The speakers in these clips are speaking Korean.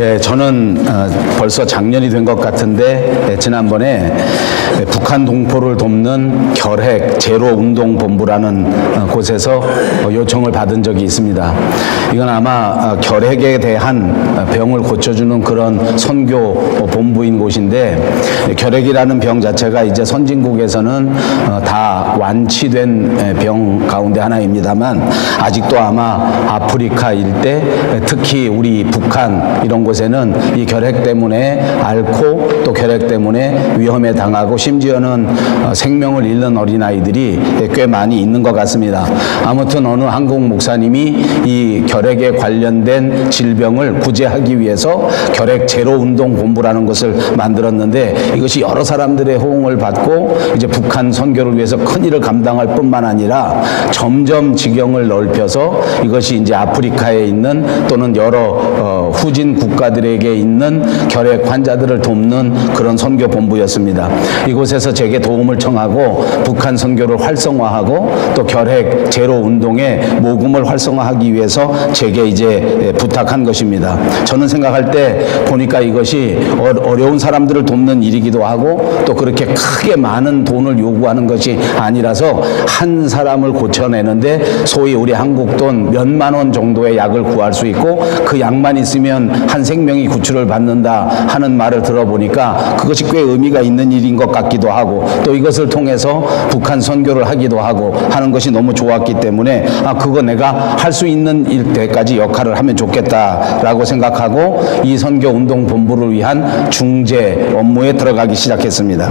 예, 저는 벌써 작년이 된 것 같은데 지난번에 북한 동포를 돕는 결핵 제로운동본부라는 곳에서 요청을 받은 적이 있습니다. 이건 아마 결핵에 대한 병을 고쳐주는 그런 선교 본부인 곳인데, 결핵이라는 병 자체가 이제 선진국에서는 다 완치된 병 가운데 하나입니다만, 아직도 아마 아프리카 일대, 특히 우리 북한 이런 곳에는 이 결핵 때문에 앓고 또 결핵 때문에 위험에 당하고 심지어는 생명을 잃는 어린아이들이 꽤 많이 있는 것 같습니다. 아무튼 어느 한국 목사님이 이 결핵에 관련된 질병을 구제하기 위해서 결핵 제로 운동 본부라는 것을 만들었는데, 이것이 여러 사람들의 호응을 받고 이제 북한 선교를 위해서 큰 일을 감당할 뿐만 아니라 점점 지경을 넓혀서 이것이 이제 아프리카에 있는 또는 여러 후진 국가들에게 있는 결핵 환자들을 돕는 그런 선교 본부였습니다. 이곳에서 제게 도움을 청하고 북한 선교를 활성화하고 또 결핵 제로 운동의 모금을 활성화하기 위해서 제게 이제 부탁한 것입니다. 저는 생각할 때 보니까 이것이 어려운 사람들을 돕는 일이기도 하고 또 그렇게 크게 많은 돈을 요구하는 것이 아니라서 한 사람을 고쳐내는데 소위 우리 한국 돈 몇만 원 정도의 약을 구할 수 있고, 그 약만 있으면 한 생명이 구출을 받는다 하는 말을 들어보니까 그것이 꽤 의미가 있는 일인 것 같기도 하고, 또 이것을 통해서 북한 선교를 하기도 하고 하는 것이 너무 좋았기 때문에 그거 내가 할 수 있는 일 때까지 역할을 하면 좋겠다라고 생각하고 이 선교운동본부를 위한 중재 업무에 들어가기 시작했습니다.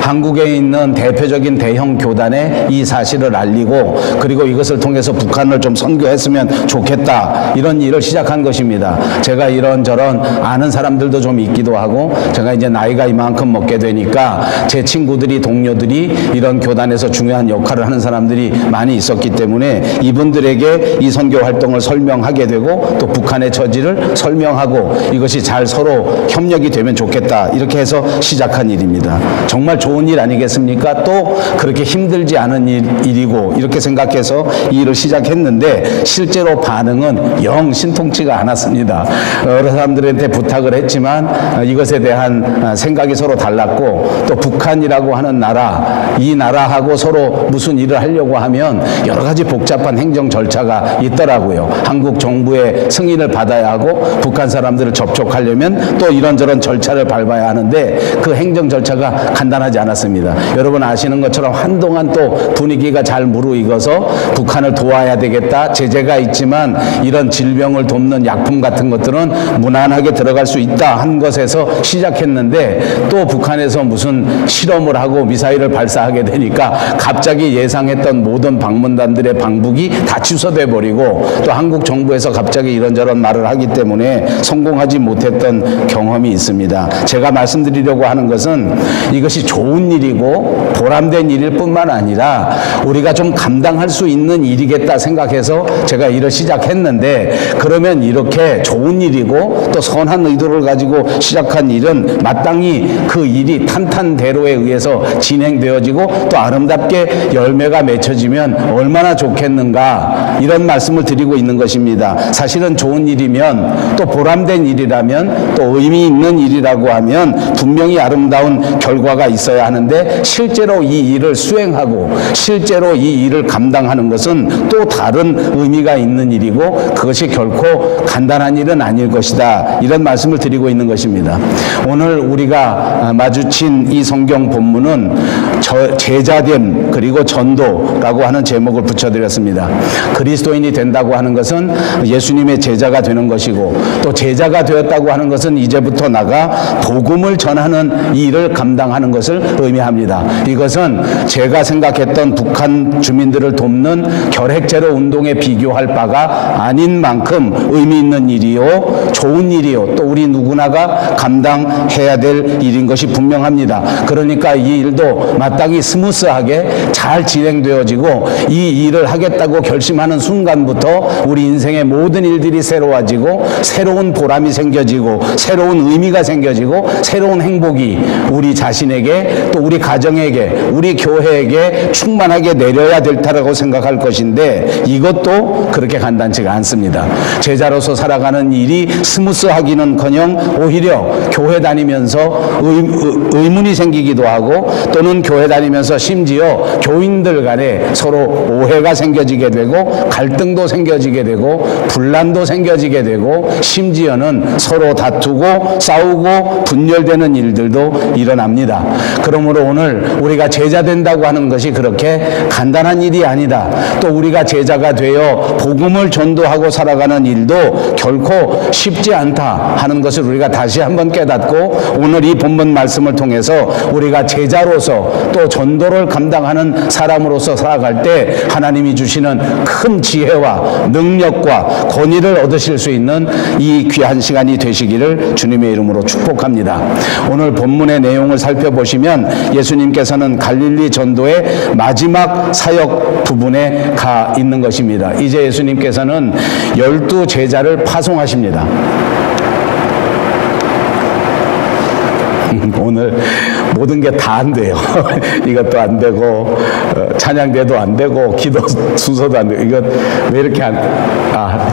한국에 있는 대표적인 대형 교단에 이 사실을 알리고, 그리고 이것을 통해서 북한을 좀 선교했으면 좋겠다, 이런 일을 시작한 것입니다. 제가 이런저런 아는 사람들도 좀 있기도 하고, 제가 이제 나이가 이만큼 먹게 되니까 제 친구들이 동료들이 이런 교단에서 중요한 역할을 하는 사람들이 많이 있었기 때문에 이분들에게 이 선교 활동을 설명하게 되고 또 북한의 처지를 설명하고 이것이 잘 서로 협력이 되면 좋겠다, 이렇게 해서 시작한 일입니다. 정말 좋은 일 아니겠습니까? 또 그렇게 힘들지 않은 일이고 이렇게 생각해서 이 일을 시작했는데 실제로 반응은 영 신통치가 않았습니다. 여러 사람들한테 부탁을 했지만 이것에 대한 생각이 서로 달랐고, 또 북한이라고 하는 나라, 이 나라하고 서로 무슨 일을 하려고 하면 여러 가지 복잡한 행정 절차가 있더라고요. 한국 정부의 승인을 받아야 하고 북한 사람들을 접촉하려면 또 이런저런 절차를 밟아야 하는데 그 행정 절차가 간단하지 않았습니다. 여러분 아시는 것처럼 한동안 또 분위기가 잘 무르익어서 북한을 도와야 되겠다, 제재가 있지만 이런 질병을 돕는 약품 같은 것들은 무난하게 들어갈 수 있다 한 것에서 시작했는데, 또 북한에서 무슨 실험을 하고 미사일을 발사하게 되니까 갑자기 예상했던 모든 방문단들의 방북이 다 취소돼 버리고, 또 한국 정부에서 갑자기 이런저런 말을 하기 때문에 성공하지 못했던 경험이 있습니다. 제가 말씀드리려고 하는 것은 이것이 좋은 일이고 보람된 일일 뿐만 아니라 우리가 좀 감당할 수 있는 일이겠다 생각해서 제가 일을 시작했는데, 그러면 이렇게 좋은 일이고 또 선한 의도를 가지고 시작한 일은 마땅히 그 일이 탄탄대로에 의해서 진행되어지고 또 아름답게 열매가 맺혀지면 얼마나 좋겠는가, 이런 말씀을 드리고 있는 것입니다. 사실은 좋은 일이면 또 보람된 일이라면 또 의미 있는 일이라고 하면 분명히 아름다운 결과가 있어야 하는데, 실제로 이 일을 수행하고 실제로 이 일을 감당하는 것은 또 다른 의미가 있는 일이고 그것이 결코 간단한 일은 아닐 것이다, 이런 말씀을 드리고 있는 것입니다. 오늘 우리가 마주친 이 성경 본문은 제자됨 그리고 전도라고 하는 제목을 붙여드렸습니다. 그리스도인이 된다고 하는 것은 예수님의 제자가 되는 것이고, 또 제자가 되었다고 하는 것은 이제부터 나가 복음을 전하는 이 일을 감당하는 것을 의미합니다. 이것은 제가 생각했던 북한 주민들을 돕는 결핵제로 운동에 비교할 바가 아닌 만큼 의미 있는 일이요, 좋은 일이요, 또 우리 누구나가 감당해야 될 일인 것이 분명합니다. 그러니까 이 일도 마땅히 스무스하게 잘 진행되어지고, 이 일을 하겠다고 결심하는 순간부터 우리 인생의 모든 일들이 새로워지고 새로운 보람이 생겨지고 새로운 의미가 생겨지고 새로운 행복이 우리 자신에게 또 우리 가정에게 우리 교회에게 충만하게 내려야 될 테라고 생각할 것인데, 이것도 그렇게 간단치가 않습니다. 제자로서 살아가는 일이 스무스하기는커녕 오히려 교회 다니면서 의문이 생기기도 하고, 또는 교회 다니면서 심지어 교인들 간에 서로 오해가 생겨지게 되고, 갈등도 생겨지게 되고, 분란도 생겨지게 되고, 심지어는 서로 다투고 싸우고 분열되는 일들도 일어납니다. 그러므로 오늘 우리가 제자 된다고 하는 것이 그렇게 간단한 일이 아니다. 또 우리가 제자가 되어 복음을 전도하고 살아가는 일도 결코 쉽지 않다 하는 것을 우리가 다시 한번 깨닫고, 오늘 이 본문 말씀을 통해서 우리가 제자로서 또 전도를 감당하는 사람으로서 살아갈 때 하나님이 주시는 큰 지혜와 능력과 권위를 얻으실 수 있는 이 귀한 시간이 되시기를 주님의 이름으로 축복합니다. 오늘 본문의 내용을 살펴보시면 예수님께서는 갈릴리 전도의 마지막 사역 부분에 가 있는 것입니다. 이제 예수님께서는 12 제자를 파송하십니다. 오늘 모든 게 다 안 돼요. 이것도 안 되고, 찬양대도 안 되고, 기도 순서도 안 되고, 이것 왜 이렇게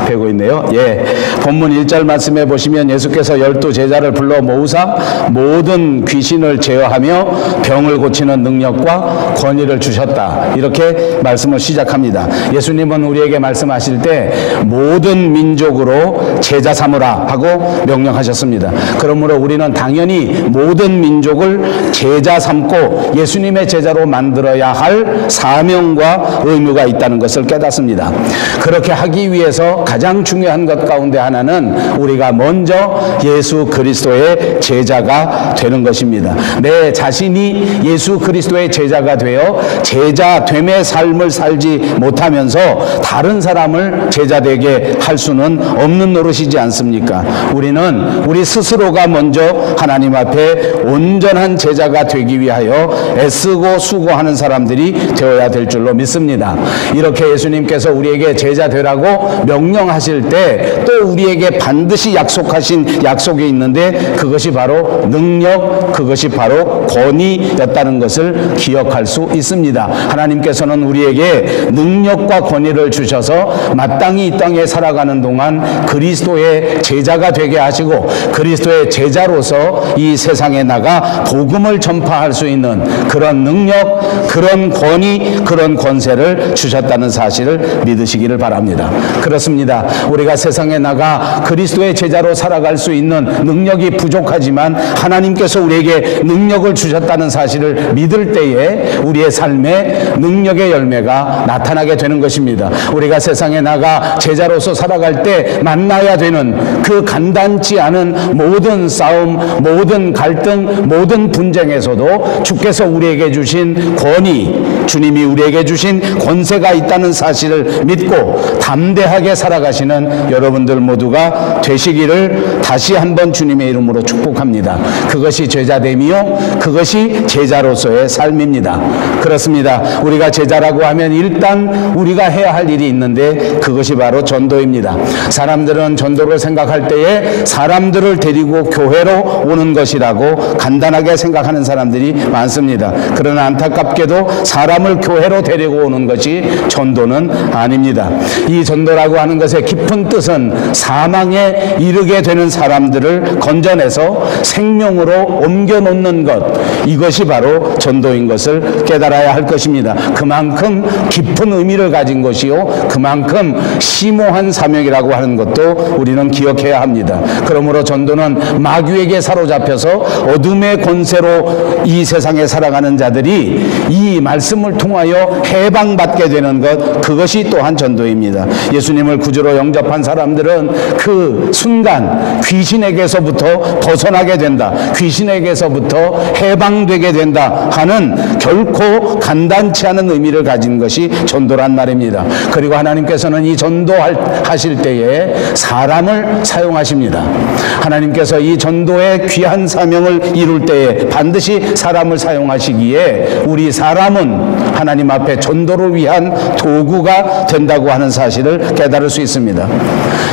되고 있네요. 예. 본문 1절 말씀해 보시면 예수께서 12 제자를 불러 모으사 모든 귀신을 제어하며 병을 고치는 능력과 권위를 주셨다. 이렇게 말씀을 시작합니다. 예수님은 우리에게 말씀하실 때 모든 민족으로 제자 삼으라 하고 명령하셨습니다. 그러므로 우리는 당연히 모든 민족을 제자 삼고 예수님의 제자로 만들어야 할 사명과 의무가 있다는 것을 깨닫습니다. 그렇게 하기 위해서 가장 중요한 것 가운데 하나는 우리가 먼저 예수 그리스도의 제자가 되는 것입니다. 내 자신이 예수 그리스도의 제자가 되어 제자됨의 삶을 살지 못하면서 다른 사람을 제자되게 할 수는 없는 노릇이지 않습니까? 우리는 우리 스스로가 먼저 하나님 앞에 온전한 제자가 되기 위하여 애쓰고 수고하는 사람들이 되어야 될 줄로 믿습니다. 이렇게 예수님께서 우리에게 제자 되라고 명령하실 때 또 우리에게 반드시 약속하신 약속이 있는데, 그것이 바로 능력, 그것이 바로 권위였다는 것을 기억할 수 있습니다. 하나님께서는 우리에게 능력과 권위를 주셔서 마땅히 이 땅에 살아가는 동안 그리스도의 제자가 되게 하시고, 그리스도의 제자로서 이 세상에 나가 복음을 전파할 수 있는 그런 능력, 그런 권위, 그런 권세를 주셨다는 사실을 믿으시기를 바랍니다. 그렇습니다. 우리가 세상에 나가 그리스도의 제자로 살아갈 수 있는 능력이 부족하지만 하나님께서 우리에게 능력을 주셨다는 사실을 믿을 때에 우리의 삶에 능력의 열매가 나타나게 되는 것입니다. 우리가 세상에 나가 제자로서 살아갈 때 만나야 되는 그 간단치 않은 모든 싸움, 모든 갈등, 모든 분쟁에서도 주께서 우리에게 주신 권위, 주님이 우리에게 주신 권세가 있다는 사실을 믿고 담대하게 살아가시는 여러분들 모두가 되시기를 다시 한번 주님의 이름으로 축복합니다. 그것이 제자됨이요, 그것이 제자로서의 삶입니다. 그렇습니다. 우리가 제자라고 하면 일단 우리가 해야 할 일이 있는데, 그것이 바로 전도입니다. 사람들은 전도를 생각할 때에 사람들을 데리고 교회로 오는 것이라고 간단하게 생각하는 사람들이 많습니다. 그러나 안타깝게도 사람을 교회로 데리고 오는 것이 전도는 아닙니다. 이 전도라고 하는 것의 깊은 뜻은 사망에 이르게 되는 사람들을 건져내서 생명으로 옮겨놓는 것, 이것이 바로 전도인 것을 깨달아야 할 것입니다. 그만큼 깊은 의미를 가진 것이요, 그만큼 심오한 사명이라고 하는 것도 우리는 기억해야 합니다. 그러므로 전도는 마귀에게 사로잡혀서 어둠의 권세로 이 세상에 살아가는 자들이 이 말씀을 통하여 해방받게 되는 것, 그것이 또한 전도입니다. 예수님을 구주로 영접한 사람들은 그 순간 귀신에게서부터 벗어나게 된다, 귀신에게서부터 해방되게 된다 하는 결코 간단치 않은 의미를 가진 것이 전도란 말입니다. 그리고 하나님께서는 이 전도하실 때에 사람을 사용하십니다. 하나님께서 이 전도의 귀한 사명을 이룰 때에 반드시 사람을 사용하시기에 우리 사람은 하나님 앞에 전도를 위한 도구가 된다고 하는 사실을 깨달을 수 있습니다.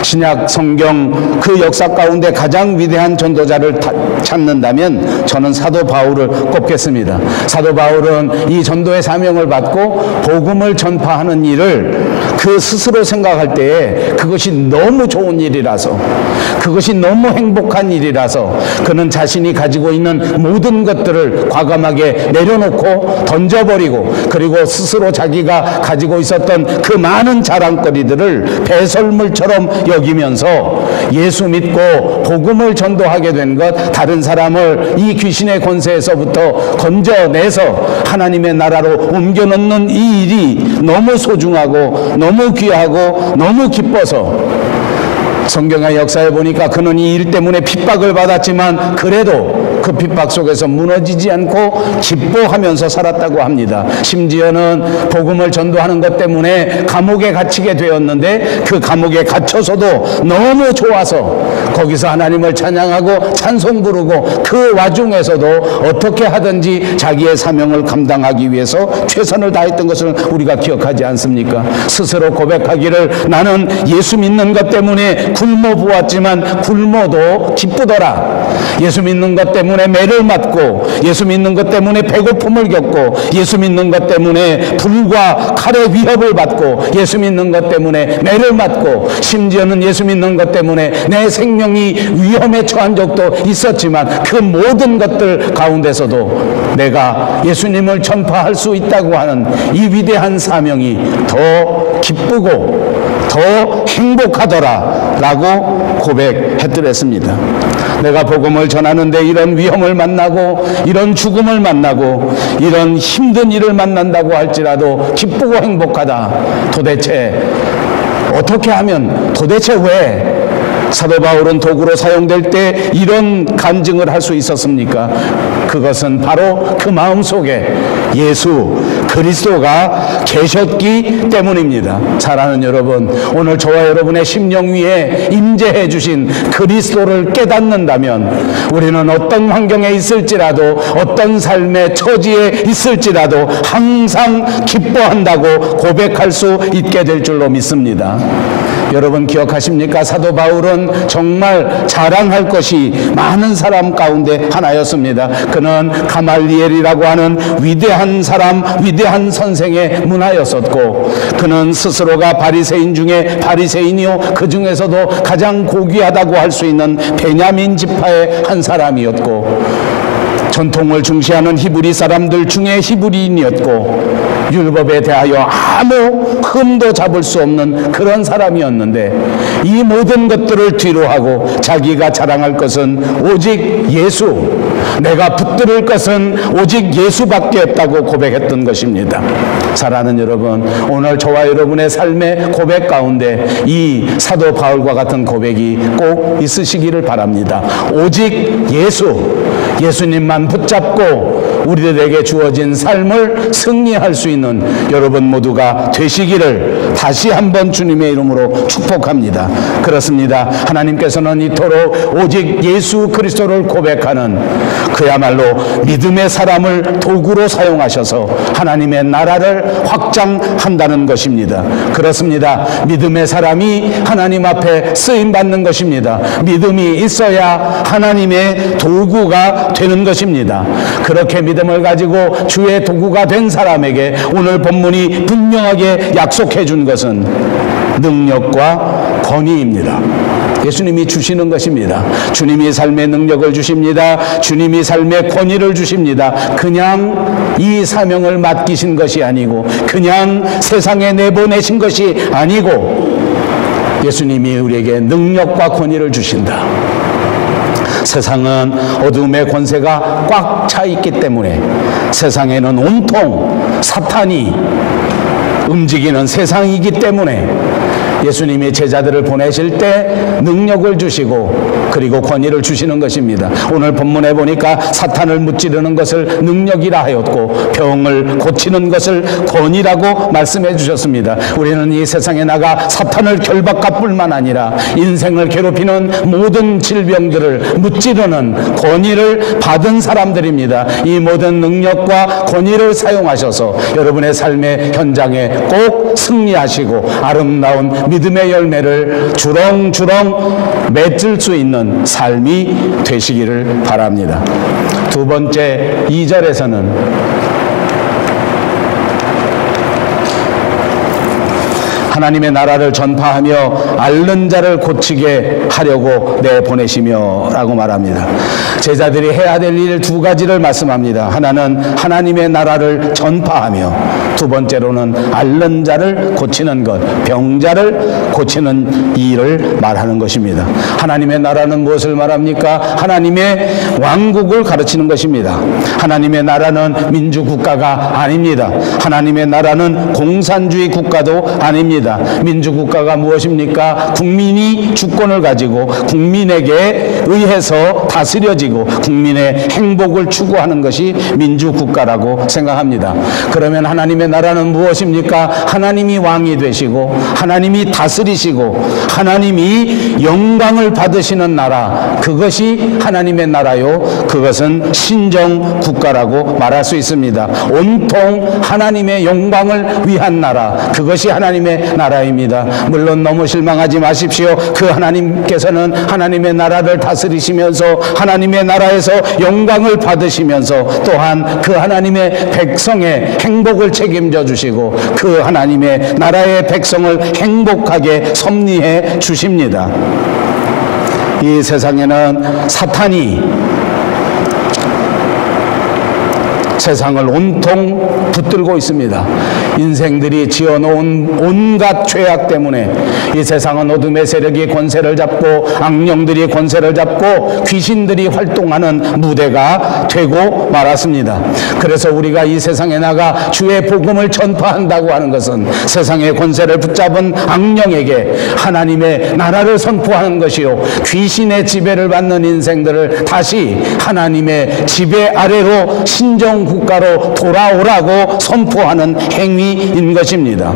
신약 성경 그 역사 가운데 가장 위대한 전도자를 찾는다면 저는 사도 바울을 꼽겠습니다. 사도 바울은 이 전도의 사명을 받고 복음을 전파하는 일을 그 스스로 생각할 때에 그것이 너무 좋은 일이라서, 그것이 너무 행복한 일이라서 그는 자신이 가지고 있는 모든 것들을 과감하게 내려놓고 던져버리고, 그리고 스스로 자기가 가지고 있었던 그 많은 자랑거리들을 배설물처럼 여기면서 예수 믿고 복음을 전도하게 된 것, 다른 사람을 이 귀신의 권세에서부터 건져내서 하나님의 나라로 옮겨놓는 이 일이 너무 소중하고 너무 귀하고 너무 기뻐서, 성경의 역사에 보니까 그는 이 일 때문에 핍박을 받았지만 그래도 그 핍박 속에서 무너지지 않고 기뻐하면서 살았다고 합니다. 심지어는 복음을 전도하는 것 때문에 감옥에 갇히게 되었는데 그 감옥에 갇혀서도 너무 좋아서 거기서 하나님을 찬양하고 찬송 부르고 그 와중에서도 어떻게 하든지 자기의 사명을 감당하기 위해서 최선을 다했던 것을 우리가 기억하지 않습니까? 스스로 고백하기를 나는 예수 믿는 것 때문에 굶어 보았지만 굶어도 기쁘더라. 예수 믿는 것 때문에 매를 맞고, 예수 믿는 것 때문에 배고픔을 겪고, 예수 믿는 것 때문에 불과 칼의 위협을 받고, 예수 믿는 것 때문에 매를 맞고, 심지어는 예수 믿는 것 때문에 내 생명이 위험에 처한 적도 있었지만 그 모든 것들 가운데서도 내가 예수님을 전파할 수 있다고 하는 이 위대한 사명이 더 기쁘고 더 행복하더라 라고 고백했더랬습니다. 내가 복음을 전하는데 이런 위험을 만나고 이런 죽음을 만나고 이런 힘든 일을 만난다고 할지라도 기쁘고 행복하다. 도대체 어떻게 하면, 도대체 왜 사도 바울은 도구로 사용될 때 이런 간증을 할 수 있었습니까? 그것은 바로 그 마음속에 예수 그리스도가 계셨기 때문입니다. 사랑하는 여러분, 오늘 저와 여러분의 심령 위에 임재해 주신 그리스도를 깨닫는다면 우리는 어떤 환경에 있을지라도, 어떤 삶의 처지에 있을지라도 항상 기뻐한다고 고백할 수 있게 될 줄로 믿습니다. 여러분 기억하십니까? 사도 바울은 정말 자랑할 것이 많은 사람 가운데 하나였습니다. 그는 가말리엘이라고 하는 위대한 사람, 위대한 선생의 문화였었고, 그는 스스로가 바리새인 중에 바리새인이요 그 중에서도 가장 고귀하다고 할 수 있는 베냐민 지파의 한 사람이었고, 전통을 중시하는 히브리 사람들 중에 히브리인이었고, 율법에 대하여 아무 흠도 잡을 수 없는 그런 사람이었는데, 이 모든 것들을 뒤로하고 자기가 자랑할 것은 오직 예수, 내가 붙들을 것은 오직 예수밖에 없다고 고백했던 것입니다. 사랑하는 여러분, 오늘 저와 여러분의 삶의 고백 가운데 이 사도 바울과 같은 고백이 꼭 있으시기를 바랍니다. 오직 예수, 예수님만 붙잡고 우리들에게 주어진 삶을 승리할 수 있는 여러분 모두가 되시기를 다시 한번 주님의 이름으로 축복합니다. 그렇습니다. 하나님께서는 이토록 오직 예수 그리스도를 고백하는 그야말로 믿음의 사람을 도구로 사용하셔서 하나님의 나라를 확장한다는 것입니다. 그렇습니다. 믿음의 사람이 하나님 앞에 쓰임받는 것입니다. 믿음이 있어야 하나님의 도구가 되는 것입니다. 그렇게 믿음을 가지고 주의 도구가 된 사람에게 오늘 본문이 분명하게 약속해 준 것은 능력과 권위입니다. 예수님이 주시는 것입니다. 주님이 삶의 능력을 주십니다. 주님이 삶의 권위를 주십니다. 그냥 이 사명을 맡기신 것이 아니고, 그냥 세상에 내보내신 것이 아니고, 예수님이 우리에게 능력과 권위를 주신다. 세상은 어둠의 권세가 꽉 차 있기 때문에, 세상에는 온통 사탄이 움직이는 세상이기 때문에 예수님이 제자들을 보내실 때 능력을 주시고 그리고 권위를 주시는 것입니다. 오늘 본문에 보니까 사탄을 무찌르는 것을 능력이라 하였고 병을 고치는 것을 권위라고 말씀해 주셨습니다. 우리는 이 세상에 나가 사탄을 결박할 뿐만 아니라 인생을 괴롭히는 모든 질병들을 무찌르는 권위를 받은 사람들입니다. 이 모든 능력과 권위를 사용하셔서 여러분의 삶의 현장에 꼭 승리하시고 아름다운 믿음의 열매를 주렁주렁 맺을 수 있는 삶이 되시기를 바랍니다. 두 번째 2절에서는 하나님의 나라를 전파하며 앓는 자를 고치게 하려고 내보내시며 라고 말합니다. 제자들이 해야 될 일 두 가지를 말씀합니다. 하나는 하나님의 나라를 전파하며 두 번째로는 앓는 자를 고치는 것, 병자를 고치는 일을 말하는 것입니다. 하나님의 나라는 무엇을 말합니까? 하나님의 왕국을 가르치는 것입니다. 하나님의 나라는 민주국가가 아닙니다. 하나님의 나라는 공산주의 국가도 아닙니다. 민주국가가 무엇입니까? 국민이 주권을 가지고 국민에게 의해서 다스려지고 국민의 행복을 추구하는 것이 민주국가라고 생각합니다. 그러면 하나님의 나라는 무엇입니까? 하나님이 왕이 되시고 하나님이 다스리시고 하나님이 영광을 받으시는 나라, 그것이 하나님의 나라요, 그것은 신정국가라고 말할 수 있습니다. 온통 하나님의 영광을 위한 나라, 그것이 하나님의 나라입니다. 물론 너무 실망하지 마십시오. 그 하나님께서는 하나님의 나라를 다스리시면서 하나님의 나라에서 영광을 받으시면서 또한 그 하나님의 백성의 행복을 책임져 주시고 그 하나님의 나라의 백성을 행복하게 섭리해 주십니다. 이 세상에는 사탄이 세상을 온통 붙들고 있습니다. 인생들이 지어놓은 온갖 죄악 때문에 이 세상은 어둠의 세력이 권세를 잡고 악령들이 권세를 잡고 귀신들이 활동하는 무대가 되고 말았습니다. 그래서 우리가 이 세상에 나가 주의 복음을 전파한다고 하는 것은 세상의 권세를 붙잡은 악령에게 하나님의 나라를 선포하는 것이요, 귀신의 지배를 받는 인생들을 다시 하나님의 지배 아래로 신정 국가로 돌아오라고 선포하는 행위인 것입니다.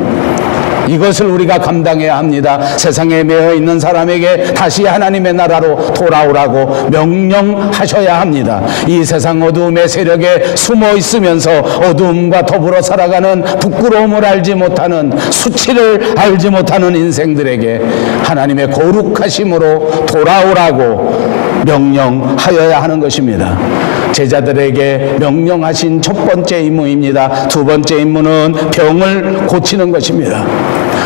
이것을 우리가 감당해야 합니다. 세상에 매여 있는 사람에게 다시 하나님의 나라로 돌아오라고 명령하셔야 합니다. 이 세상 어두움의 세력에 숨어 있으면서 어두움과 더불어 살아가는 부끄러움을 알지 못하는, 수치를 알지 못하는 인생들에게 하나님의 거룩하심으로 돌아오라고 명령하여야 하는 것입니다. 제자들에게 명령하신 첫 번째 임무입니다. 두 번째 임무는 병을 고치는 것입니다.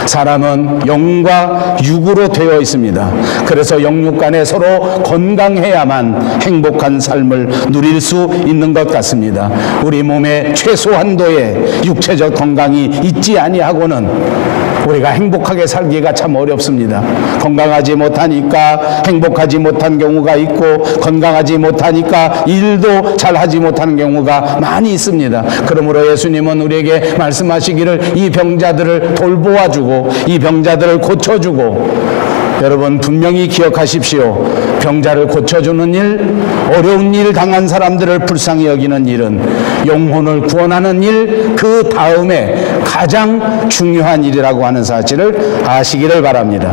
사람은 영과 육으로 되어 있습니다. 그래서 영육 간에 서로 건강해야만 행복한 삶을 누릴 수 있는 것 같습니다. 우리 몸에 최소한도의 육체적 건강이 있지 아니하고는 우리가 행복하게 살기가 참 어렵습니다. 건강하지 못하니까 행복하지 못한 경우가 있고, 건강하지 못하니까 일도 잘하지 못하는 경우가 많이 있습니다. 그러므로 예수님은 우리에게 말씀하시기를 이 병자들을 돌보아주고 이 병자들을 고쳐주고, 여러분 분명히 기억하십시오. 병자를 고쳐주는 일, 어려운 일 당한 사람들을 불쌍히 여기는 일은 영혼을 구원하는 일, 그 다음에 가장 중요한 일이라고 하는 사실을 아시기를 바랍니다.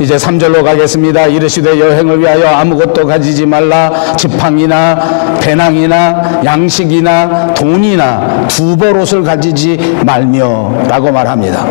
이제 3절로 가겠습니다. 이르시되 여행을 위하여 아무것도 가지지 말라. 지팡이나 배낭이나 양식이나 돈이나 두벌옷을 가지지 말며 라고 말합니다.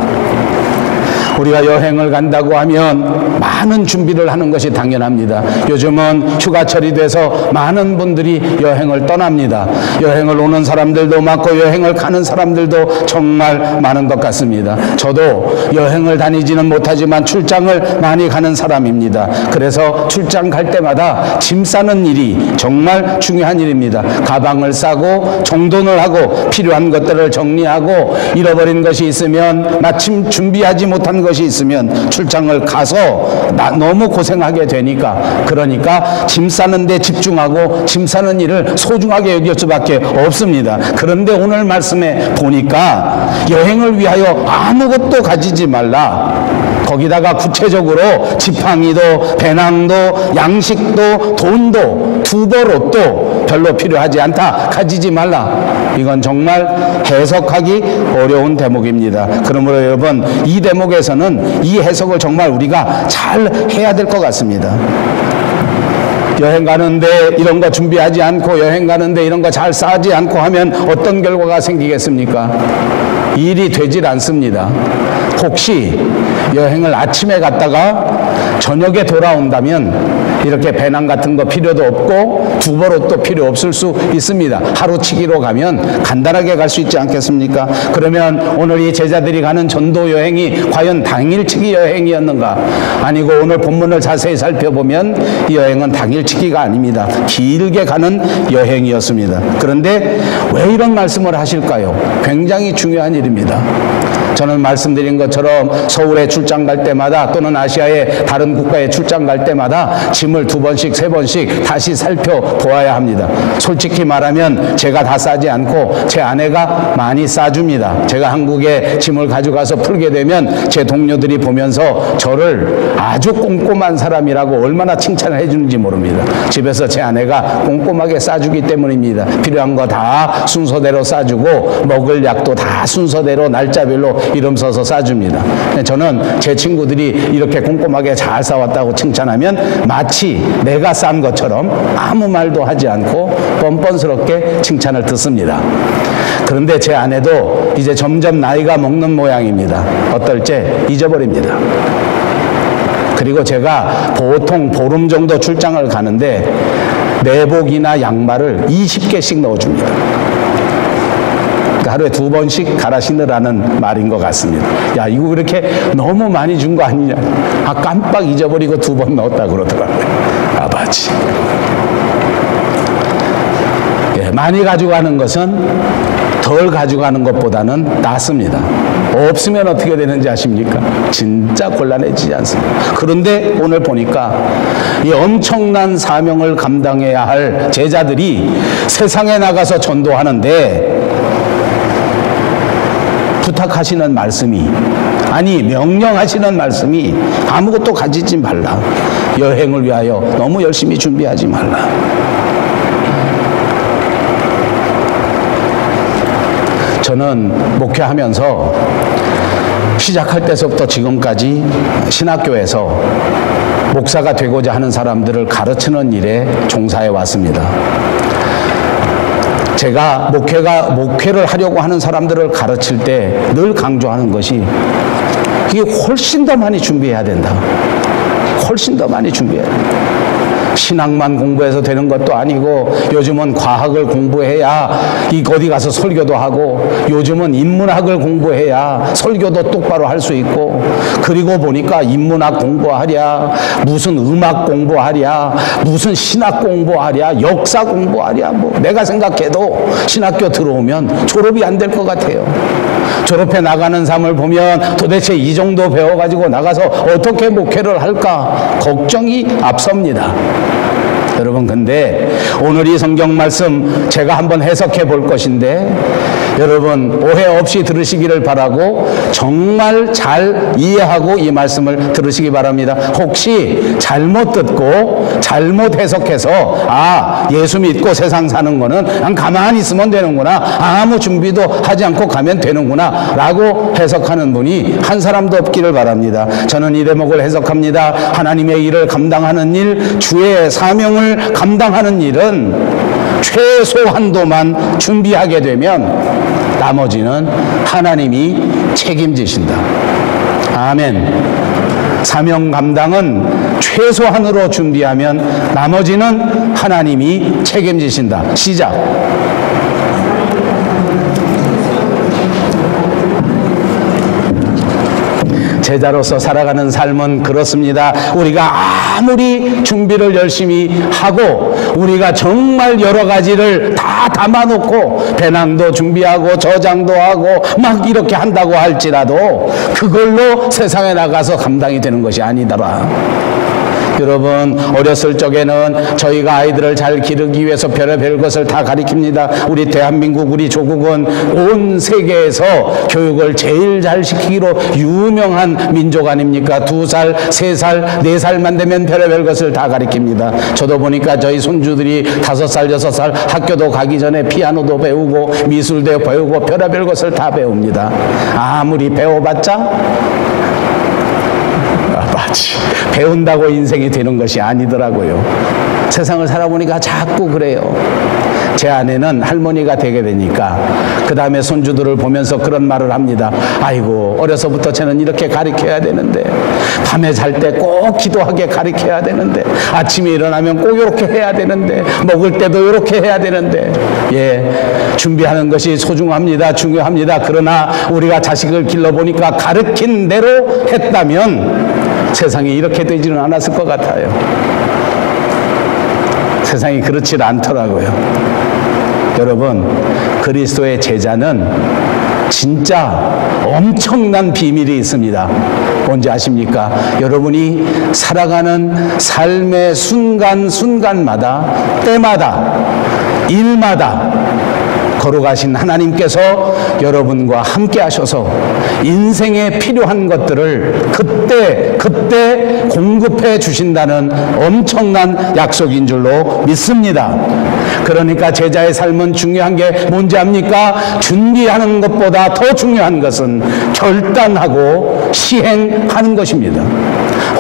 우리가 여행을 간다고 하면 많은 준비를 하는 것이 당연합니다. 요즘은 휴가철이 돼서 많은 분들이 여행을 떠납니다. 여행을 오는 사람들도 많고 여행을 가는 사람들도 정말 많은 것 같습니다. 저도 여행을 다니지는 못하지만 출장을 많이 가는 사람입니다. 그래서 출장 갈 때마다 짐 싸는 일이 정말 중요한 일입니다. 가방을 싸고 정돈을 하고 필요한 것들을 정리하고 잃어버린 것이 있으면 마침 준비하지 못한 것이 있으면 출장을 가서 너무 고생하게 되니까, 그러니까 짐 싸는 데 집중하고 짐 싸는 일을 소중하게 여길 수밖에 없습니다. 그런데 오늘 말씀에 보니까 여행을 위하여 아무것도 가지지 말라. 거기다가 구체적으로 지팡이도 배낭도 양식도 돈도 두벌 옷도 별로 필요하지 않다. 가지지 말라. 이건 정말 해석하기 어려운 대목입니다. 그러므로 여러분, 이 대목에서는 이 해석을 정말 우리가 잘 해야 될 것 같습니다. 여행 가는데 이런 거 준비하지 않고, 여행 가는데 이런 거 잘 싸지 않고 하면 어떤 결과가 생기겠습니까? 일이 되질 않습니다. 혹시 여행을 아침에 갔다가 저녁에 돌아온다면 이렇게 배낭 같은 거 필요도 없고 두벌 옷도 필요 없을 수 있습니다. 하루치기로 가면 간단하게 갈 수 있지 않겠습니까? 그러면 오늘 이 제자들이 가는 전도 여행이 과연 당일치기 여행이었는가? 아니고 오늘 본문을 자세히 살펴보면 이 여행은 당일치기가 아닙니다. 길게 가는 여행이었습니다. 그런데 왜 이런 말씀을 하실까요? 굉장히 중요한 일입니다. 저는 말씀드린 것처럼 서울에 출장 갈 때마다 또는 아시아의 다른 국가에 출장 갈 때마다 짐을 2번씩 3번씩 다시 살펴보아야 합니다. 솔직히 말하면 제가 다 싸지 않고 제 아내가 많이 싸줍니다. 제가 한국에 짐을 가져가서 풀게 되면 제 동료들이 보면서 저를 아주 꼼꼼한 사람이라고 얼마나 칭찬을 해주는지 모릅니다. 집에서 제 아내가 꼼꼼하게 싸주기 때문입니다. 필요한 거 다 순서대로 싸주고 먹을 약도 다 순서대로 날짜별로 이름 써서 싸줍니다. 저는 제 친구들이 이렇게 꼼꼼하게 잘 싸왔다고 칭찬하면 마치 내가 싼 것처럼 아무 말도 하지 않고 뻔뻔스럽게 칭찬을 듣습니다. 그런데 제 아내도 이제 점점 나이가 먹는 모양입니다. 어떨 때 잊어버립니다. 그리고 제가 보통 보름 정도 출장을 가는데 내복이나 양말을 20개씩 넣어줍니다. 하루에 2번씩 갈아 신으라는 말인 것 같습니다. 야, 이거 그렇게 너무 많이 준 거 아니냐? 아, 깜빡 잊어버리고 2번 넣었다 그러더라고요. 아버지. 예, 많이 가져가는 것은 덜 가져가는 것보다는 낫습니다. 없으면 어떻게 되는지 아십니까? 진짜 곤란해지지 않습니다. 그런데 오늘 보니까 이 엄청난 사명을 감당해야 할 제자들이 세상에 나가서 전도하는데 부탁하시는 말씀이, 아니 명령하시는 말씀이 아무것도 가지지 말라. 여행을 위하여 너무 열심히 준비하지 말라. 저는 목회하면서 시작할 때서부터 지금까지 신학교에서 목사가 되고자 하는 사람들을 가르치는 일에 종사해 왔습니다. 제가 목회를 하려고 하는 사람들을 가르칠 때 늘 강조하는 것이 이게 훨씬 더 많이 준비해야 된다. 훨씬 더 많이 준비해야 된다. 신학만 공부해서 되는 것도 아니고 요즘은 과학을 공부해야 어디 가서 설교도 하고 요즘은 인문학을 공부해야 설교도 똑바로 할 수 있고 그리고 보니까 인문학 공부하랴 무슨 음악 공부하랴 무슨 신학 공부하랴 역사 공부하랴 뭐 내가 생각해도 신학교 들어오면 졸업이 안 될 것 같아요. 졸업해 나가는 삶을 보면 도대체 이 정도 배워가지고 나가서 어떻게 목회를 할까 걱정이 앞섭니다. 여러분, 근데 오늘 이 성경 말씀 제가 한번 해석해 볼 것인데 여러분 오해 없이 들으시기를 바라고 정말 잘 이해하고 이 말씀을 들으시기 바랍니다. 혹시 잘못 듣고 잘못 해석해서 아, 예수 믿고 세상 사는 거는 그냥 가만히 있으면 되는구나, 아무 준비도 하지 않고 가면 되는구나 라고 해석하는 분이 한 사람도 없기를 바랍니다. 저는 이 대목을 해석합니다. 하나님의 일을 감당하는 일, 주의 사명을 감당하는 일은 최소한도만 준비하게 되면 나머지는 하나님이 책임지신다. 아멘. 사명 감당은 최소한으로 준비하면 나머지는 하나님이 책임지신다. 시작. 제자로서 살아가는 삶은 그렇습니다. 우리가 아무리 준비를 열심히 하고 우리가 정말 여러 가지를 다 담아놓고 배낭도 준비하고 저장도 하고 막 이렇게 한다고 할지라도 그걸로 세상에 나가서 감당이 되는 것이 아니더라. 여러분, 어렸을 적에는 저희가 아이들을 잘 기르기 위해서 별의별 것을 다 가르칩니다. 우리 대한민국, 우리 조국은 온 세계에서 교육을 제일 잘 시키기로 유명한 민족 아닙니까? 2살, 3살, 4살만 되면 별의별 것을 다 가르칩니다. 저도 보니까 저희 손주들이 5살, 6살 학교도 가기 전에 피아노도 배우고 미술도 배우고 별의별 것을 다 배웁니다. 아무리 배워봤자 배운다고 인생이 되는 것이 아니더라고요. 세상을 살아보니까 자꾸 그래요. 제 아내는 할머니가 되게 되니까 그 다음에 손주들을 보면서 그런 말을 합니다. 아이고, 어려서부터 쟤는 이렇게 가르쳐야 되는데, 밤에 잘 때 꼭 기도하게 가르쳐야 되는데, 아침에 일어나면 꼭 이렇게 해야 되는데, 먹을 때도 이렇게 해야 되는데. 예, 준비하는 것이 소중합니다. 중요합니다. 그러나 우리가 자식을 길러보니까 가르친 대로 했다면 세상이 이렇게 되지는 않았을 것 같아요. 세상이 그렇지 않더라고요. 여러분, 그리스도의 제자는 진짜 엄청난 비밀이 있습니다. 뭔지 아십니까? 여러분이 살아가는 삶의 순간순간마다, 때마다, 일마다 걸어가신 하나님께서 여러분과 함께 하셔서 인생에 필요한 것들을 그때 공급해 주신다는 엄청난 약속인 줄로 믿습니다. 그러니까 제자의 삶은 중요한 게 뭔지 압니까? 준비하는 것보다 더 중요한 것은 결단하고 시행하는 것입니다.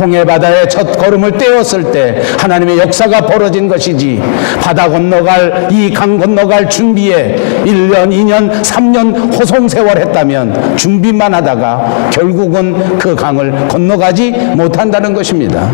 홍해바다에 첫 걸음을 떼었을 때 하나님의 역사가 벌어진 것이지, 바다 건너갈, 이 강 건너갈 준비에 1년, 2년, 3년 호송세월 했다면 준비만 하다가 결국은 그 강을 건너가지 못한다는 것입니다.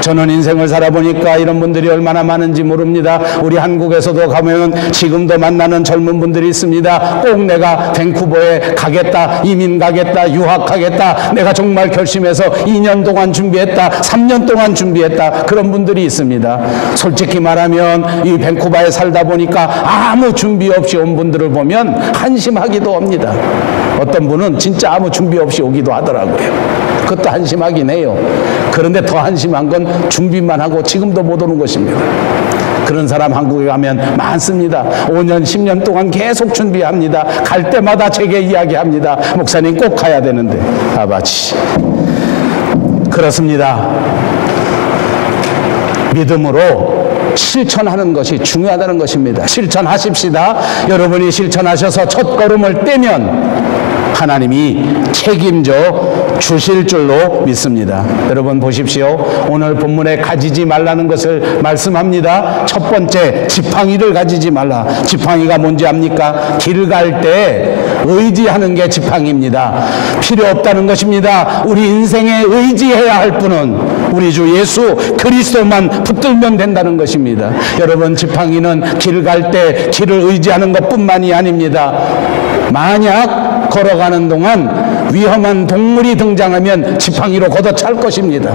저는 인생을 살아보니까 이런 분들이 얼마나 많은지 모릅니다. 우리 한국에서도 가면 지금도 만나는 젊은 분들이 있습니다. 꼭 내가 밴쿠버에 가겠다, 이민 가겠다, 유학하겠다, 내가 정말 결심해서 2년 동안 준비했다, 3년 동안 준비했다, 그런 분들이 있습니다. 솔직히 말하면 이 밴쿠버에 살다 보니까 아무 준비 없이 온 분들을 보면 한심하기도 합니다. 어떤 분은 진짜 아무 준비 없이 오기도 하더라고요. 그것도 한심하긴 해요. 그런데 더 한심한 건 준비만 하고 지금도 못 오는 것입니다. 그런 사람 한국에 가면 많습니다. 5년, 10년 동안 계속 준비합니다. 갈 때마다 제게 이야기합니다. 목사님 꼭 가야 되는데. 아바치. 그렇습니다. 믿음으로 실천하는 것이 중요하다는 것입니다. 실천하십시다. 여러분이 실천하셔서 첫 걸음을 떼면 하나님이 책임져 주실 줄로 믿습니다. 여러분 보십시오. 오늘 본문에 가지지 말라는 것을 말씀합니다. 첫 번째, 지팡이를 가지지 말라. 지팡이가 뭔지 압니까? 길 갈 때 의지하는 게 지팡이입니다. 필요 없다는 것입니다. 우리 인생에 의지해야 할 분은 우리 주 예수 그리스도만 붙들면 된다는 것입니다. 여러분, 지팡이는 길 갈 때 길을 의지하는 것뿐만이 아닙니다. 만약 걸어가는 동안 위험한 동물이 등장하면 지팡이로 걷어찰 것입니다.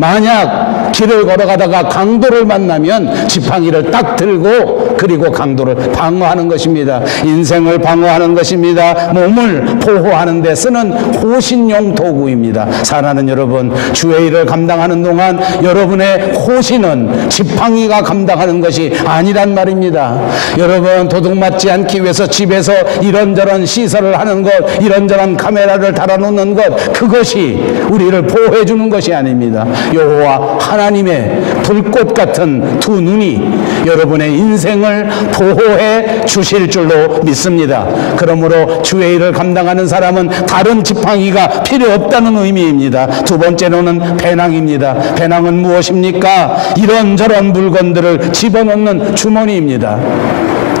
만약 길을 걸어가다가 강도를 만나면 지팡이를 딱 들고 그리고 강도를 방어하는 것입니다. 인생을 방어하는 것입니다. 몸을 보호하는 데 쓰는 호신용 도구입니다. 사랑하는 여러분, 주의 일을 감당하는 동안 여러분의 호신은 지팡이가 감당하는 것이 아니란 말입니다. 여러분, 도둑맞지 않기 위해서 집에서 이런저런 시설을 하는 것, 이런저런 카메라를 달아놓는 것, 그것이 우리를 보호해 주는 것이 아닙니다. 여호와 하나님의 불꽃 같은 두 눈이 여러분의 인생을 보호해 주실 줄로 믿습니다. 그러므로 주의 일을 감당하는 사람은 다른 지팡이가 필요 없다는 의미입니다. 두 번째로는 배낭입니다. 배낭은 무엇입니까? 이런저런 물건들을 집어넣는 주머니입니다.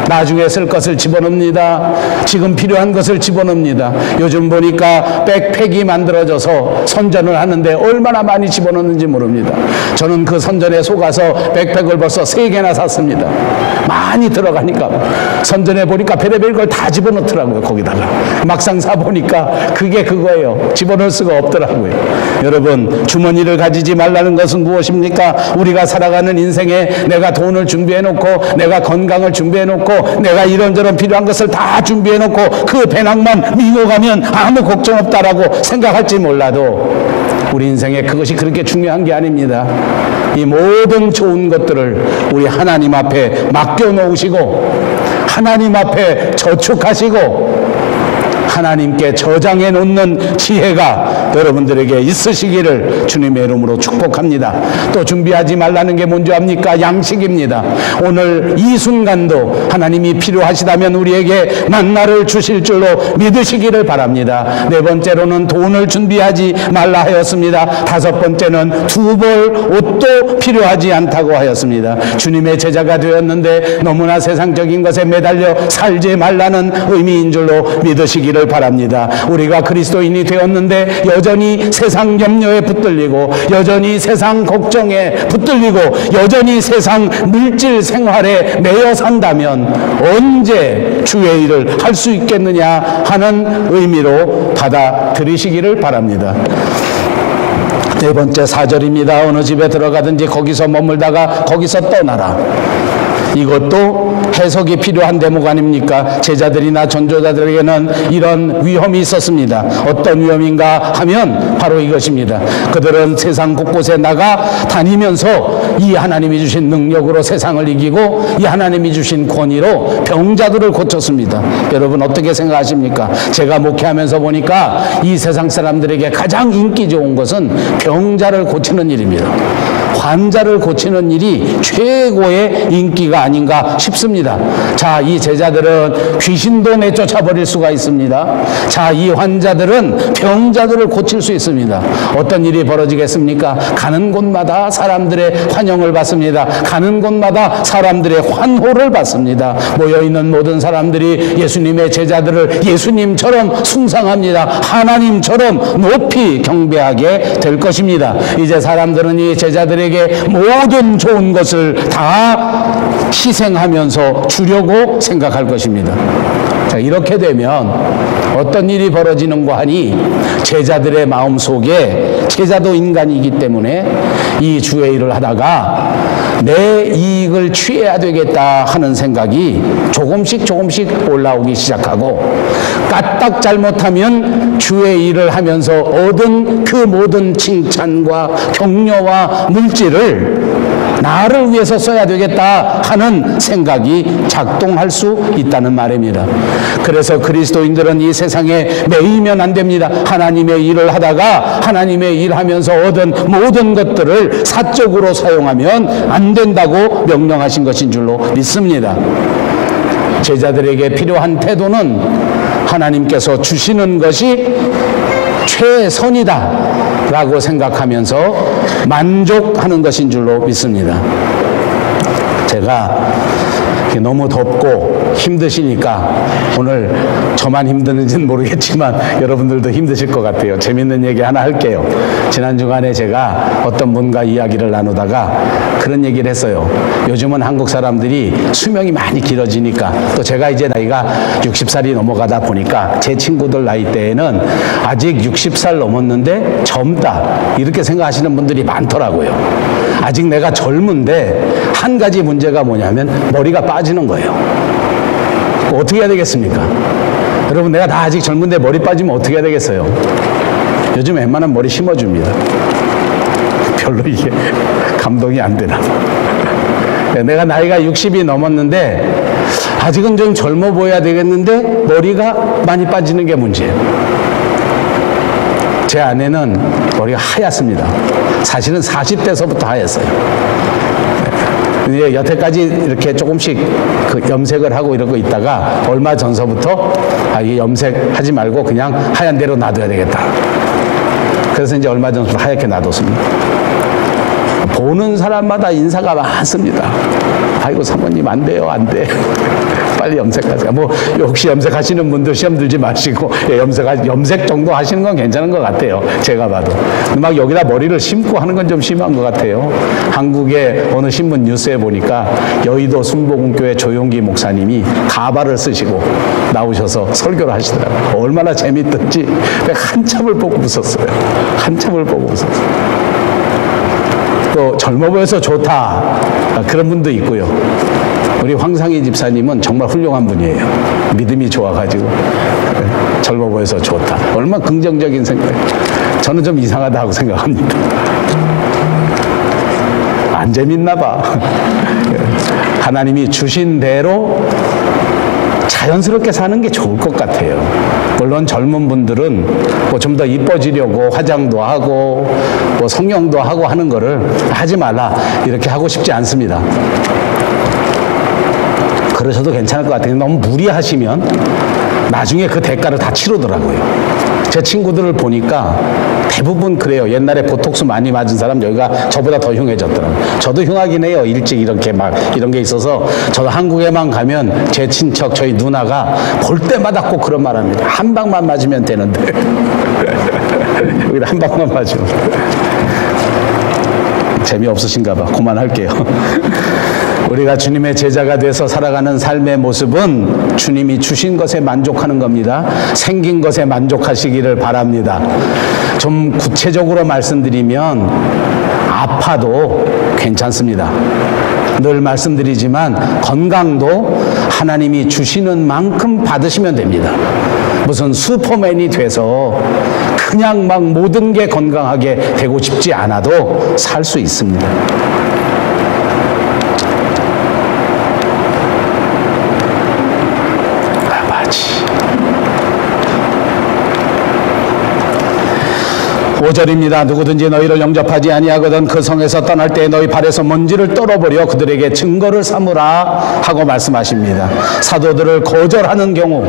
나중에 쓸 것을 집어넣습니다. 지금 필요한 것을 집어넣습니다. 요즘 보니까 백팩이 만들어져서 선전을 하는데 얼마나 많이 집어넣는지 모릅니다. 저는 그 선전에 속아서 백팩을 벌써 3개나 샀습니다. 많이 들어가니까 선전에 보니까 별의별 걸 다 집어넣더라고요. 거기다가 막상 사보니까 그게 그거예요. 집어넣을 수가 없더라고요. 여러분, 주머니를 가지지 말라는 것은 무엇입니까? 우리가 살아가는 인생에 내가 돈을 준비해놓고, 내가 건강을 준비해놓고, 내가 이런저런 필요한 것을 다 준비해놓고 그 배낭만 밀고 가면 아무 걱정 없다라고 생각할지 몰라도 우리 인생에 그것이 그렇게 중요한 게 아닙니다. 이 모든 좋은 것들을 우리 하나님 앞에 맡겨놓으시고, 하나님 앞에 저축하시고, 하나님께 저장해 놓는 지혜가 여러분들에게 있으시기를 주님의 이름으로 축복합니다. 또 준비하지 말라는 게 뭔지 압니까? 양식입니다. 오늘 이 순간도 하나님이 필요하시다면 우리에게 만나를 주실 줄로 믿으시기를 바랍니다. 4번째로는 돈을 준비하지 말라 하였습니다. 5번째는 2벌 옷도 필요하지 않다고 하였습니다. 주님의 제자가 되었는데 너무나 세상적인 것에 매달려 살지 말라는 의미인 줄로 믿으시기를 바랍니다. 우리가 그리스도인이 되었는데 여전히 세상 염려에 붙들리고, 여전히 세상 걱정에 붙들리고, 여전히 세상 물질 생활에 매여 산다면 언제 주의 일을 할 수 있겠느냐 하는 의미로 받아들이시기를 바랍니다. 4번째 4절입니다. 어느 집에 들어가든지 거기서 머물다가 거기서 떠나라. 이것도 해석이 필요한 대목 아닙니까? 제자들이나 전도자들에게는 이런 위험이 있었습니다. 어떤 위험인가 하면 바로 이것입니다. 그들은 세상 곳곳에 나가 다니면서 이 하나님이 주신 능력으로 세상을 이기고, 이 하나님이 주신 권위로 병자들을 고쳤습니다. 여러분 어떻게 생각하십니까? 제가 목회하면서 보니까 이 세상 사람들에게 가장 인기 좋은 것은 병자를 고치는 일입니다. 환자를 고치는 일이 최고의 인기가 아닌가 싶습니다. 자, 이 제자들은 귀신도 내쫓아 버릴 수가 있습니다. 자, 이 환자들은 병자들을 고칠 수 있습니다. 어떤 일이 벌어지겠습니까? 가는 곳마다 사람들의 환영을 받습니다. 가는 곳마다 사람들의 환호를 받습니다. 모여있는 모든 사람들이 예수님의 제자들을 예수님처럼 숭상합니다. 하나님처럼 높이 경배하게 될 것입니다. 이제 사람들은 이 제자들에게 모든 좋은 것을 다 희생하면서 주려고 생각할 것입니다. 자, 이렇게 되면 어떤 일이 벌어지는가 하니, 제자들의 마음속에, 제자도 인간이기 때문에 이 주의 일을 하다가 내 이익을 취해야 되겠다 하는 생각이 조금씩 올라오기 시작하고, 까딱 잘못하면 주의 일을 하면서 얻은 그 모든 칭찬과 격려와 물질을 나를 위해서 써야 되겠다 하는 생각이 작동할 수 있다는 말입니다. 그래서 그리스도인들은 이 세상에 매이면 안 됩니다. 하나님의 일을 하다가 하나님의 일하면서 얻은 모든 것들을 사적으로 사용하면 안 된다고 명령하신 것인 줄로 믿습니다. 제자들에게 필요한 태도는 하나님께서 주시는 것이 최선이다 라고 생각하면서 만족하는 것인 줄로 믿습니다. 제가 너무 덥고 힘드시니까 오늘 저만 힘드는지는 모르겠지만 여러분들도 힘드실 것 같아요. 재밌는 얘기 하나 할게요. 지난 주간에 제가 어떤 분과 이야기를 나누다가 그런 얘기를 했어요. 요즘은 한국 사람들이 수명이 많이 길어지니까, 또 제가 이제 나이가 60살이 넘어가다 보니까 제 친구들 나이 때에는 아직 60살 넘었는데 젊다 이렇게 생각하시는 분들이 많더라고요. 아직 내가 젊은데 한 가지 문제가 뭐냐면 머리가 빠지는 거예요. 어떻게 해야 되겠습니까? 여러분, 내가 다 아직 젊은데 머리 빠지면 어떻게 해야 되겠어요? 요즘 웬만하면 머리 심어줍니다. 별로 이게 감동이 안 되나. 내가 나이가 60이 넘었는데 아직은 좀 젊어 보여야 되겠는데 머리가 많이 빠지는 게 문제예요. 제 아내는 머리가 하얗습니다. 사실은 40대서부터 하였어요. 이제 여태까지 이렇게 조금씩 그 염색을 하고 이러고 있다가 얼마 전서부터 이 염색하지 말고 그냥 하얀 대로 놔둬야 되겠다. 그래서 이제 얼마 전부터 하얗게 놔뒀습니다. 보는 사람마다 인사가 많습니다. 아이고 사모님 안 돼요, 안 돼. 빨리 염색하세요. 뭐 혹시 염색하시는 분들 시험 들지 마시고 염색 정도 하시는 건 괜찮은 것 같아요. 제가 봐도. 막 여기다 머리를 심고 하는 건 좀 심한 것 같아요. 한국의 어느 신문 뉴스에 보니까 여의도 순복음교회 조용기 목사님이 가발을 쓰시고 나오셔서 설교를 하시더라고요. 얼마나 재밌던지 한참을 보고 웃었어요. 한참을 보고 웃었어요. 또 젊어 보여서 좋다, 그런 분도 있고요. 우리 황상희 집사님은 정말 훌륭한 분이에요. 믿음이 좋아가지고 젊어 보여서 좋다. 얼마나 긍정적인 생각이에요. 저는 좀 이상하다고 생각합니다. 안 재밌나 봐. 하나님이 주신 대로 자연스럽게 사는 게 좋을 것 같아요. 물론 젊은 분들은 뭐 좀 더 이뻐지려고 화장도 하고 뭐 성형도 하고 하는 거를 하지 말라 이렇게 하고 싶지 않습니다. 그러셔도 괜찮을 것 같아요. 너무 무리하시면 나중에 그 대가를 다 치르더라고요. 제 친구들을 보니까 대부분 그래요. 옛날에 보톡스 많이 맞은 사람 여기가 저보다 더 흉해졌더라고요. 저도 흉하긴 해요. 일찍 이렇게 막 이런 게 있어서. 저도 한국에만 가면 제 친척 저희 누나가 볼 때마다 꼭 그런 말 합니다. 한 방만 맞으면 되는데 여기다 한 방만 맞으면 재미없으신가 봐. 그만할게요. 우리가 주님의 제자가 돼서 살아가는 삶의 모습은 주님이 주신 것에 만족하는 겁니다. 생긴 것에 만족하시기를 바랍니다. 좀 구체적으로 말씀드리면 아파도 괜찮습니다. 늘 말씀드리지만 건강도 하나님이 주시는 만큼 받으시면 됩니다. 무슨 슈퍼맨이 돼서 그냥 막 모든 게 건강하게 되고 싶지 않아도 살 수 있습니다. 오 절입니다. 누구든지 너희를 영접하지 아니하거든 그 성에서 떠날 때 너희 발에서 먼지를 떨어버려 그들에게 증거를 삼으라 하고 말씀하십니다. 사도들을 거절하는 경우,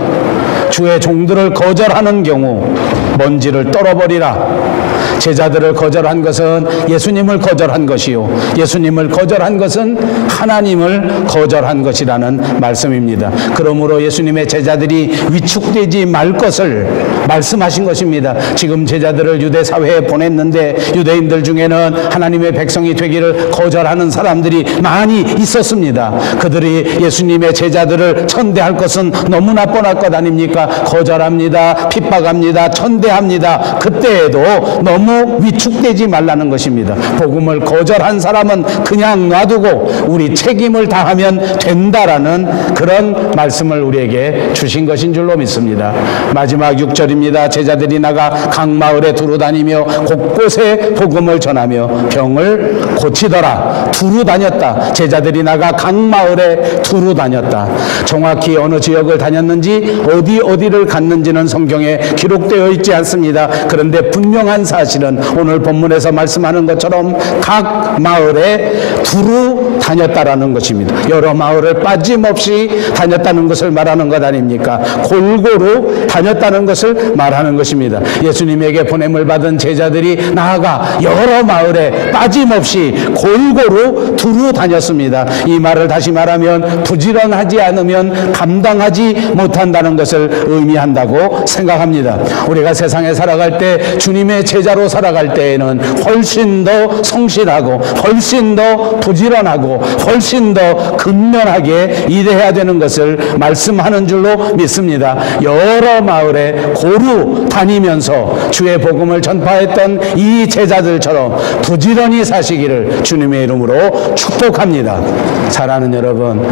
주의 종들을 거절하는 경우 먼지를 떨어버리라. 제자들을 거절한 것은 예수님을 거절한 것이요, 예수님을 거절한 것은 하나님을 거절한 것이라는 말씀입니다. 그러므로 예수님의 제자들이 위축되지 말 것을 말씀하신 것입니다. 지금 제자들을 유대 사회에 보냈는데 유대인들 중에는 하나님의 백성이 되기를 거절하는 사람들이 많이 있었습니다. 그들이 예수님의 제자들을 천대할 것은 너무나 뻔할 것 아닙니까? 거절합니다. 핍박합니다. 천대합니다. 그때에도 너무 위축되지 말라는 것입니다. 복음을 거절한 사람은 그냥 놔두고 우리 책임을 다하면 된다라는 그런 말씀을 우리에게 주신 것인 줄로 믿습니다. 마지막 6절입니다. 제자들이 나가 각 마을에 두루 다니며 곳곳에 복음을 전하며 병을 고치더라. 두루 다녔다. 제자들이 나가 각 마을에 두루 다녔다. 정확히 어느 지역을 다녔는지 어디를 갔는지는 성경에 기록되어 있지 않습니다. 그런데 분명한 사실은 오늘 본문에서 말씀하는 것처럼 각 마을에 두루 다녔다라는 것입니다. 여러 마을을 빠짐없이 다녔다는 것을 말하는 것 아닙니까? 골고루 다녔다는 것을 말하는 것입니다. 예수님에게 보냄을 받은 제자들이 나아가 여러 마을에 빠짐없이 골고루 두루 다녔습니다. 이 말을 다시 말하면 부지런하지 않으면 감당하지 못한다는 것을 의미한다고 생각합니다. 우리가 세상에 살아갈 때 주님의 제자로 살아갈 때에는 훨씬 더 성실하고 훨씬 더 부지런하고 훨씬 더 근면하게 일해야 되는 것을 말씀하는 줄로 믿습니다. 여러 마을에 고루 다니면서 주의 복음을 전파했던 이 제자들처럼 부지런히 사시기를 주님의 이름으로 축복합니다. 사랑하는 여러분,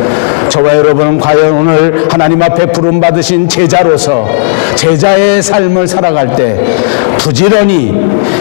저와 여러분은 과연 오늘 하나님 앞에 부름 받으신 제자로서 제자의 삶을 살아갈 때 부지런히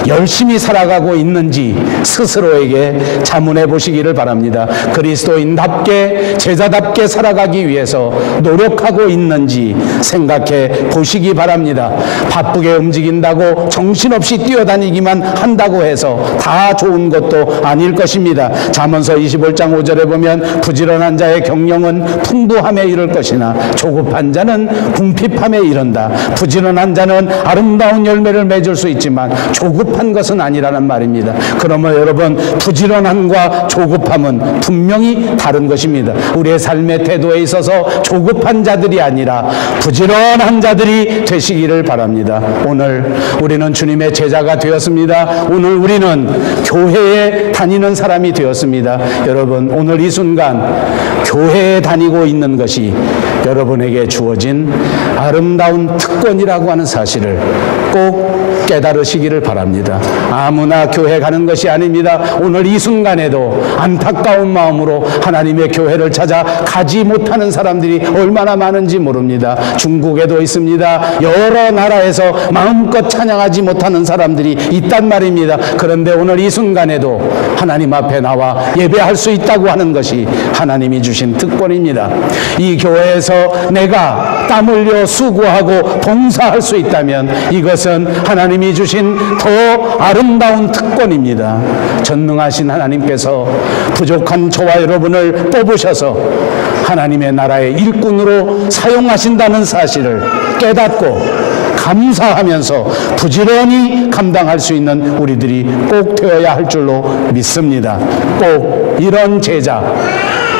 열심히 살아가고 있는지 스스로에게 자문해 보시기를 바랍니다. 그리스도인답게 제자답게 살아가기 위해서 노력하고 있는지 생각해 보시기 바랍니다. 바쁘게 움직인다고 정신없이 뛰어다니기만 한다고 해서 다 좋은 것도 아닐 것입니다. 잠언서 25장 5절에 보면 부지런한 자의 경영은 풍부함에 이를 것이나 조급한 자는 궁핍함에 이른다. 부지런한 자는 아름다운 열매를 맺을 수 있지만 조급 조급한 것은 아니라는 말입니다. 그러면 여러분, 부지런함과 조급함은 분명히 다른 것입니다. 우리의 삶의 태도에 있어서 조급한 자들이 아니라 부지런한 자들이 되시기를 바랍니다. 오늘 우리는 주님의 제자가 되었습니다. 오늘 우리는 교회에 다니는 사람이 되었습니다. 여러분, 오늘 이 순간 교회에 다니고 있는 것이 여러분에게 주어진 아름다운 특권이라고 하는 사실을 꼭 깨달으시기를 바랍니다. 아무나 교회 가는 것이 아닙니다. 오늘 이 순간에도 안타까운 마음으로 하나님의 교회를 찾아 가지 못하는 사람들이 얼마나 많은지 모릅니다. 중국에도 있습니다. 여러 나라에서 마음껏 찬양하지 못하는 사람들이 있단 말입니다. 그런데 오늘 이 순간에도 하나님 앞에 나와 예배할 수 있다고 하는 것이 하나님이 주신 특권입니다. 이 교회에서 내가 땀 흘려 수고하고 봉사할 수 있다면 이것은 하나님이 주신 더 아름다운 특권입니다. 전능하신 하나님께서 부족한 저와 여러분을 뽑으셔서 하나님의 나라의 일꾼으로 사용하신다는 사실을 깨닫고 감사하면서 부지런히 감당할 수 있는 우리들이 꼭 되어야 할 줄로 믿습니다. 꼭 이런 제자,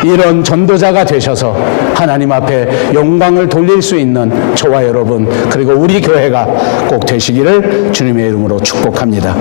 이런 전도자가 되셔서 하나님 앞에 영광을 돌릴 수 있는 저와 여러분, 그리고 우리 교회가 꼭 되시기를 주님의 이름으로 축복합니다.